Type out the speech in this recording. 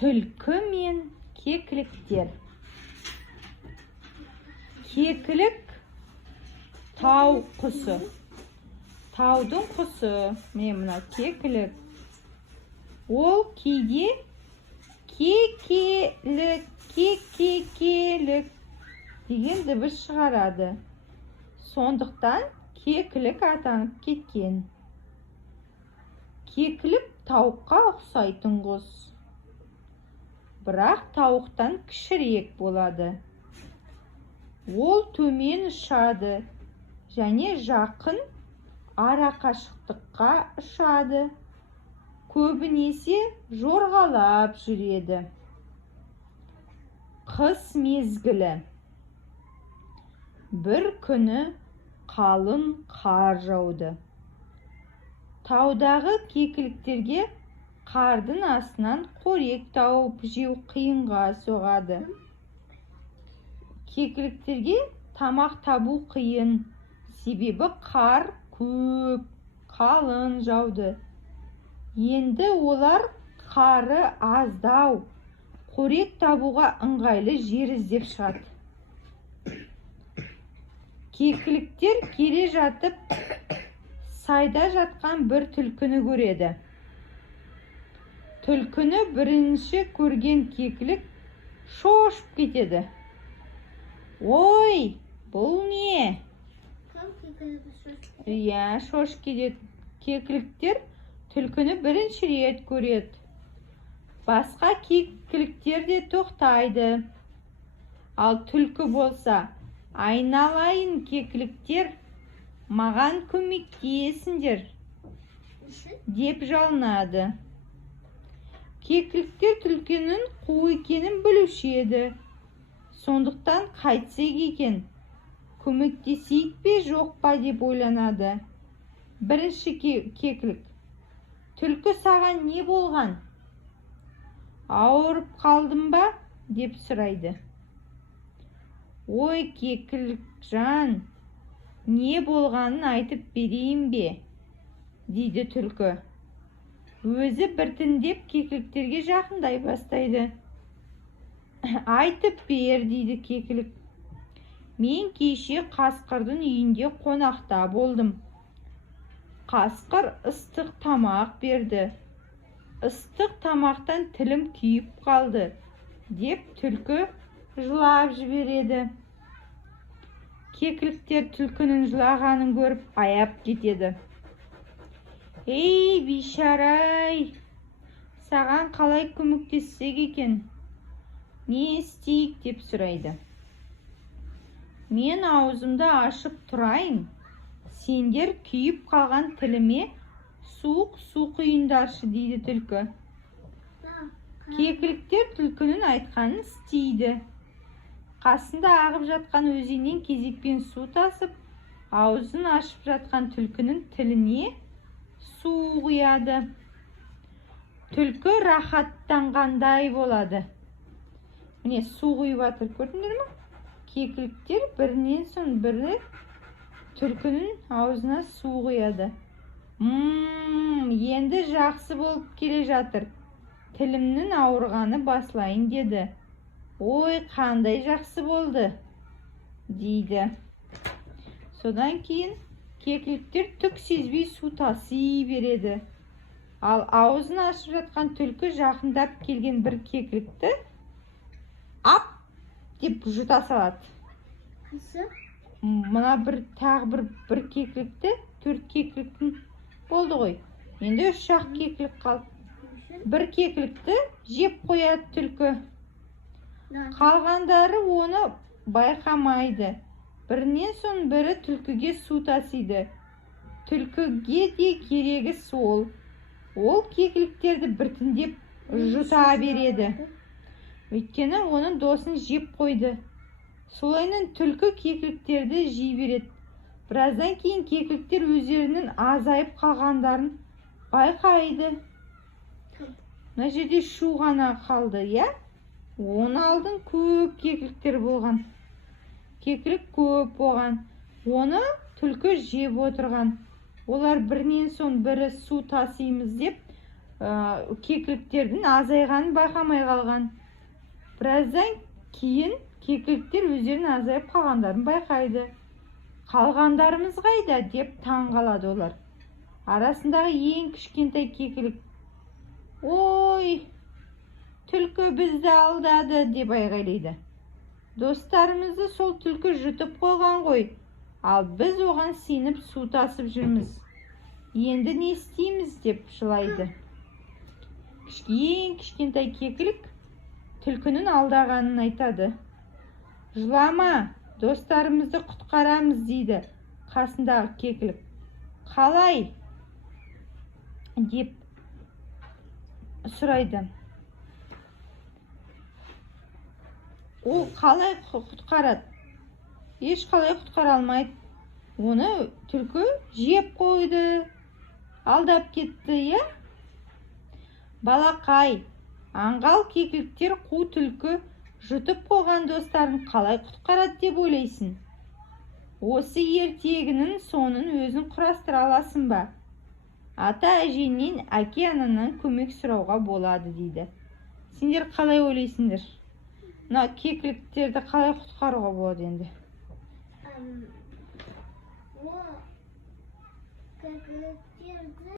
Түлкі мен кекіліктер. Кекілік тау құсы. Таудың құсы. Мына кекілік. Ол кейде кекелік, кекелік деген дыбыс шығарады. Сондықтан кекілік атанып кеткен. Кекілік тауыққа ұқсайтын құс. Бірақ тауықтан кішірек болады. Ол төмен ұшады және жақын арақашықтыққа ұшады. Көбінесе жорғалап жүреді. Қыс мезгілі. Бір күні қалың қар жауды. Таудағы кекіліктерге қардың астынан қорек тауып жеу қиынға соғады. Кекіліктерге тамақ табу қиын, себебі қар көп, қалың жауды. Енді олар қары аздау, қорек табуға ыңғайлы жер іздеп шығады. Кекіліктер келе жатып, сайда жатқан бір түлкіні көреді. Түлкіні бірінші көрген кекілік шошып кетеді. Ой, бұл не? Шошып кетеді. Кекіліктер түлкіні бірінші рет көреді. Басқа кекіліктер де тоқтайды. Ал түлкі болса, айналайын кекіліктер, маған көмектесіңдер деп жалынады. Кекіліктер түлкінің қу екенін білуші еді. Сондықтан қайтсек екен, көмектесейік пе жоқ па деп ойланады. Бірінші кекілік: түлкі, саған не болған? Ауырып қалдың ба? Деп сұрайды. Ой, кекілік жан, не болғанын айтып берейін бе? Дейді түлкі. Өзі біртіндеп кекіліктерге жақындай бастайды. Айтып бер, дейді кекілік. Мен кеше қасқырдың үйінде қонақта болдым. Қасқыр ыстық тамақ берді. Ыстық тамақтан тілім күйіп қалды, деп түлкі жылап жібереді. Кекіліктер түлкінің жылағанын көріп аяп кетеді. Ей, бейшарай, саған қалай көмектессек екен? Не істейік деп сұрайды. Мен аузымды ашып тұрайын, сендер күйіп қалған тіліме суық су құйындаршы, дейді түлкі. Кекіліктер түлкінің айтқанын істейді. Қасында ағып жатқан өзеннен кезекпен су тасып, аузын ашып жатқан түлкінің тіліне су құяды. Түлкі рахаттанғандай болады. Міне, су құйып жатыр, көрдіңдер ме? Кекіліктер бірінен соң бірі түлкінің аузына су құяды. Енді жақсы болып келе жатыр. Тілімнің ауырғаны басылайын деді. Ой, қандай жақсы болды, дейді. Содан кейін кекіліктер түк сезбей су таси береді. Ал аузын ашып жатқан түлкі жақындап келген бір кекілікті ап деп жұта салады. Мына тағы бір кекілікті, 4 кекіліктің болды ғой. Енді 3 кекілік қалды. Бір кекілікті жеп қояды түлкі. Қалғандары оны байқамайды. Бірінен соң бірі түлкіге су тасиды. Түлкіге де керегі сол. Ол кекіліктерді біртіндеп жұта береді. Өйткені оның досын жеп қойды. Солайынан түлкі кекіліктерді жей береді. Біраздан кейін кекіліктер өздерінің азайып қалғандарын байқайды. Мына жерде шу ғана қалды, я? Оны алдын көп кекіліктер болған. Кекілік көп болған. Оны түлкі жеп отырған. Олар бірінен соң бірі су тасимыз деп кекіліктердің азайғанын байқамай қалған. Біраздан кейін кекіліктер өздерінің азайып қалғандарын байқайды. Қалғандарымыз қайда деп таң қалады олар. Арасындағы ең кішкентай кекілік: ой, түлкі бізді алдады деп айғайлайды. Достарымызды сол түлкі жұтып қойған ғой, ал біз оған сеніп су тасып жүрміз. Енді не істейміз деп жылайды. Ең кішкентай кекілік түлкінің алдағанын айтады. Жылама, достарымызды құтқарамыз дейді қасындағы кекілік. Қалай? Деп сұрайды. Ол қалай құтқарады? Ешқалай құтқара алмайды. Оны түлкі жеп қойды, алдап кетті, иә? Балақай, аңғал кекіліктер қу түлкі жұтып қойған достарын қалай құтқарады деп ойлайсың? Осы ертегінің сонын өзін құрастыра аласың ба? Ата-әжеңнен, әке-анаңнан көмек сұрауға болады дейді. Сендер қалай ойлайсыңдар? Мына кекіліктерді қалай құтқаруға болады енді? Кекіліктерді